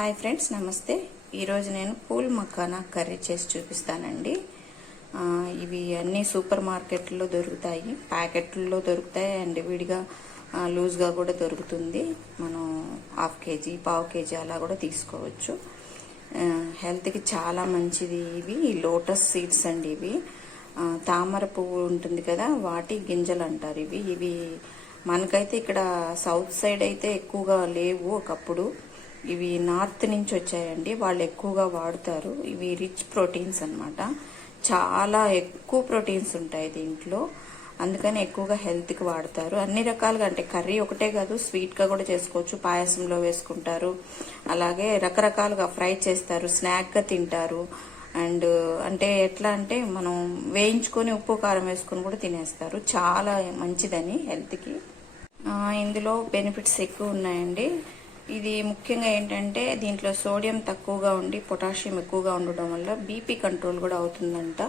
Hi friends, నమస్తే. ఈరోజు నేను పూల్ మఖానా కర్రీ చేసి చూపిస్తానండి. ఇవి అన్నీ సూపర్ మార్కెట్లో దొరుకుతాయి, ప్యాకెట్లో దొరుకుతాయి అండ్ విడిగా లూజ్గా కూడా దొరుకుతుంది. మనం హాఫ్ కేజీ, పావు కేజీ అలా కూడా తీసుకోవచ్చు. హెల్త్కి చాలా మంచిది. ఇవి లోటస్ సీడ్స్ అండి. ఇవి తామర పువ్వు ఉంటుంది కదా, వాటి గింజలు అంటారు. ఇవి మనకైతే ఇక్కడ సౌత్ సైడ్ అయితే ఎక్కువగా లేవు. ఒకప్పుడు ఇవి నార్త్ నుంచి వచ్చాయండి, వాళ్ళు ఎక్కువగా వాడుతారు. ఇవి రిచ్ ప్రోటీన్స్ అన్నమాట. చాలా ఎక్కువ ప్రోటీన్స్ ఉంటాయి దీంట్లో, అందుకని ఎక్కువగా హెల్త్కి వాడతారు. అన్ని రకాలుగా, అంటే కర్రీ ఒకటే కాదు, స్వీట్గా కూడా చేసుకోవచ్చు, పాయసంలో వేసుకుంటారు, అలాగే రకరకాలుగా ఫ్రై చేస్తారు, స్నాక్గా తింటారు. అండ్ అంటే ఎట్లా అంటే మనం వేయించుకొని ఉప్పు కారం వేసుకొని కూడా తినేస్తారు. చాలా మంచిదని హెల్త్కి. ఇందులో బెనిఫిట్స్ ఎక్కువ ఉన్నాయండి. ఇది ముఖ్యంగా ఏంటంటే దీంట్లో సోడియం తక్కువగా ఉండి పొటాషియం ఎక్కువగా ఉండడం వల్ల బీపీ కంట్రోల్ కూడా అవుతుందంట.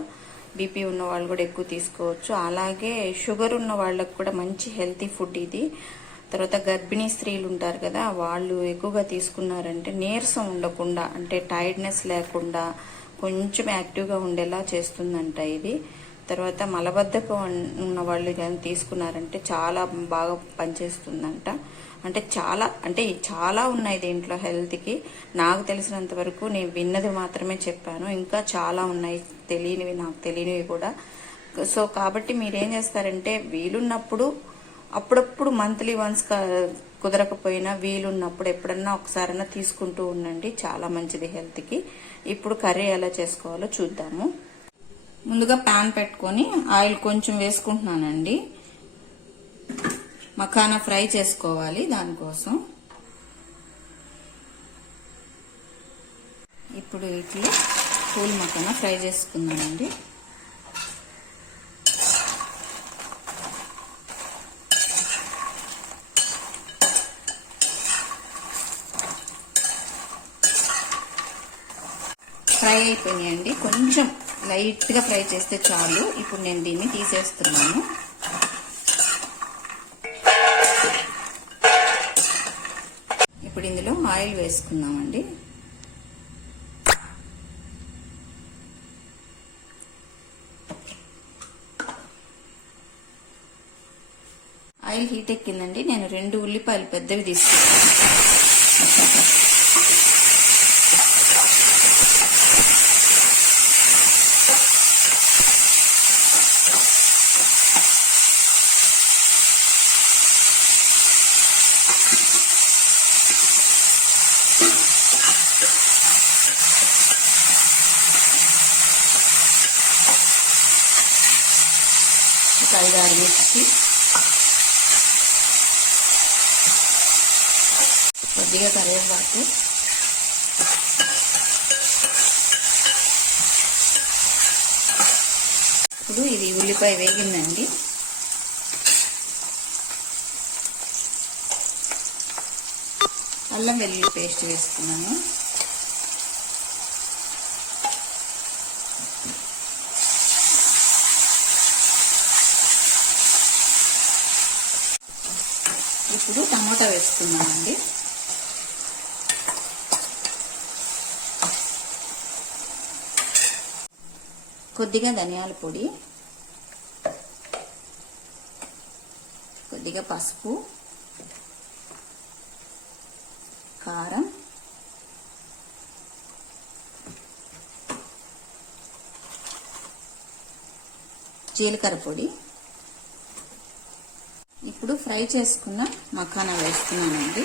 బీపీ ఉన్న వాళ్ళు కూడా ఎక్కువ తీసుకోవచ్చు. అలాగే షుగర్ ఉన్న వాళ్ళకు కూడా మంచి హెల్తీ ఫుడ్ ఇది. తర్వాత గర్భిణీ స్త్రీలు ఉంటారు కదా, వాళ్ళు ఎక్కువగా తీసుకున్నారంటే నీరసం ఉండకుండా, అంటే టైర్డ్నెస్ లేకుండా కొంచెం యాక్టివ్గా ఉండేలా చేస్తుందంట ఇది. తర్వాత మలబద్ధకం ఉన్న వాళ్ళు కానీ తీసుకున్నారంటే చాలా బాగా పనిచేస్తుందంట. అంటే చాలా ఉన్నాయి దీంట్లో హెల్త్కి. నాకు తెలిసినంత వరకు నేను విన్నది మాత్రమే చెప్పాను, ఇంకా చాలా ఉన్నాయి తెలియనివి, నాకు తెలియనివి కూడా. సో కాబట్టి మీరేం చేస్తారంటే వీలున్నప్పుడు అప్పుడప్పుడు మంత్లీ వన్స్ కుదరకపోయినా వీలున్నప్పుడు ఎప్పుడన్నా ఒకసారైనా తీసుకుంటూ ఉండండి, చాలా మంచిది హెల్త్కి. ఇప్పుడు కర్రీ ఎలా చేసుకోవాలో చూద్దాము. ముందుగా ప్యాన్ పెట్టుకొని ఆయిల్ కొంచెం వేసుకుంటున్నానండి. మఖానా ఫ్రై చేసుకోవాలి, దానికోసం. ఇప్పుడు ఇట్లా పూల్ మఖానా ఫ్రై చేసుకుందామండి. ఫ్రై అయిపోయినాయండి, కొంచెం లైట్గా ఫ్రై చేస్తే చాలు. ఇప్పుడు నేను దీన్ని తీసేస్తున్నాను. ఇప్పుడు ఇందులో ఆయిల్ వేసుకుందామండి. ఆయిల్ హీట్ ఎక్కిందండి. నేను 2 ఉల్లిపాయలు పెద్దవి తీసుకున్నాను. ఒక 5-6 మిర్చి, కొద్దిగా కరివేపాకు, ఇప్పుడు ఇది ఉల్లిపాయ వేగిందండి. అల్లం వెల్లుల్లి పేస్ట్ వేసుకున్నాను. ఇప్పుడు టమాటా వేసుకున్నానండి. కొద్దిగా ధనియాల పొడి, కొద్దిగా పసుపు, కారం, జీలకర్ర పొడి. ఇప్పుడు ఫ్రై చేసుకున్న మఖానా వేస్తున్నానండి.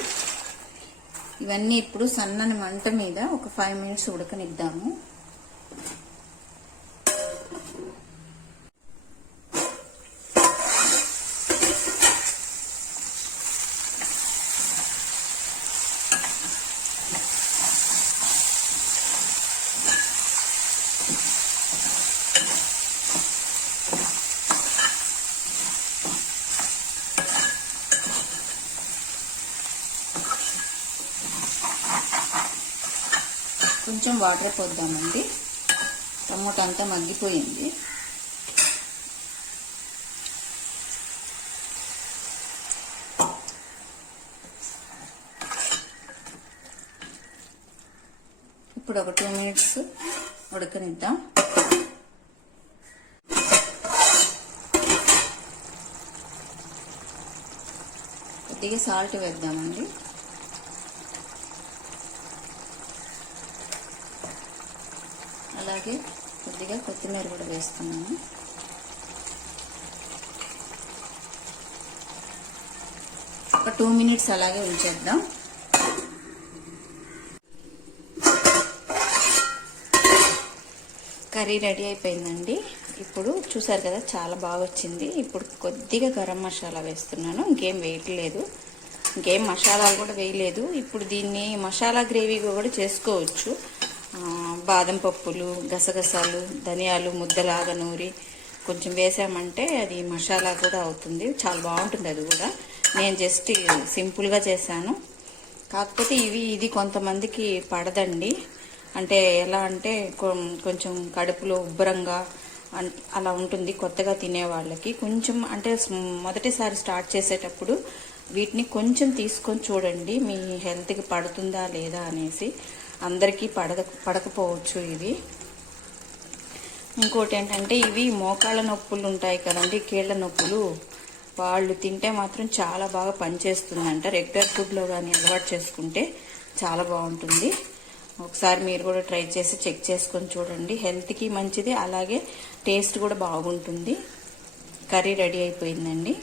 ఇవన్నీ ఇప్పుడు సన్నని మంట మీద ఒక 5 మినిట్స్ ఉడకనిద్దాము. కొంచెం వాటర్ పోద్దామండి. టమోటా అంతా మగ్గిపోయింది. ఇప్పుడు ఒక 2 మినిట్స్ ఉడకనిద్దాం. కొద్దిగా సాల్ట్ వేద్దామండి. అలాగే కొద్దిగా కొత్తిమీర కూడా వేస్తున్నాము. ఒక 2 మినిట్స్ అలాగే ఉంచేద్దాం. కర్రీ రెడీ అయిపోయిందండి. ఇప్పుడు చూసారు కదా చాలా బాగా వచ్చింది. ఇప్పుడు కొద్దిగా గరం మసాలా వేస్తున్నాను. ఇంకేం వేయట్లేదు, ఇంకేం మసాలాలు కూడా వేయలేదు. ఇప్పుడు దీన్ని మసాలా గ్రేవీగా కూడా చేసుకోవచ్చు. బాదం పప్పులు, గసగసాలు, ధనియాలు ముద్దలాగా నూరి కొంచెం వేసామంటే అది మసాలా కూడా అవుతుంది. చాలా బాగుంటుంది అది కూడా. నేను జస్ట్ సింపుల్గా చేశాను. కాకపోతే ఇది కొంతమందికి పడదండి. అంటే ఎలా అంటే కొంచెం కడుపులో ఉబ్బరంగా అలా ఉంటుంది కొత్తగా తినే వాళ్ళకి. కొంచెం అంటే మొదటిసారి స్టార్ట్ చేసేటప్పుడు వీటిని కొంచెం తీసుకొని చూడండి, మీ హెల్త్కి పడుతుందా లేదా అనేసి. అందరికీ పడకపోవచ్చు ఇవి. ఇంకోటి ఏంటంటే ఇవి మోకాళ్ళ నొప్పులు ఉంటాయి కదండి, కీళ్ళ నొప్పులు, వాళ్ళు తింటే మాత్రం చాలా బాగా పనిచేస్తుందంట. రెగ్యులర్ ఫుడ్లో కానీ అలవాటు చేసుకుంటే చాలా బాగుంటుంది. ఒకసారి మీరు కూడా ట్రై చేసి చెక్ చేసుకొని చూడండి. హెల్త్కి మంచిది, అలాగే టేస్ట్ కూడా బాగుంటుంది. కర్రీ రెడీ అయిపోయిందండి.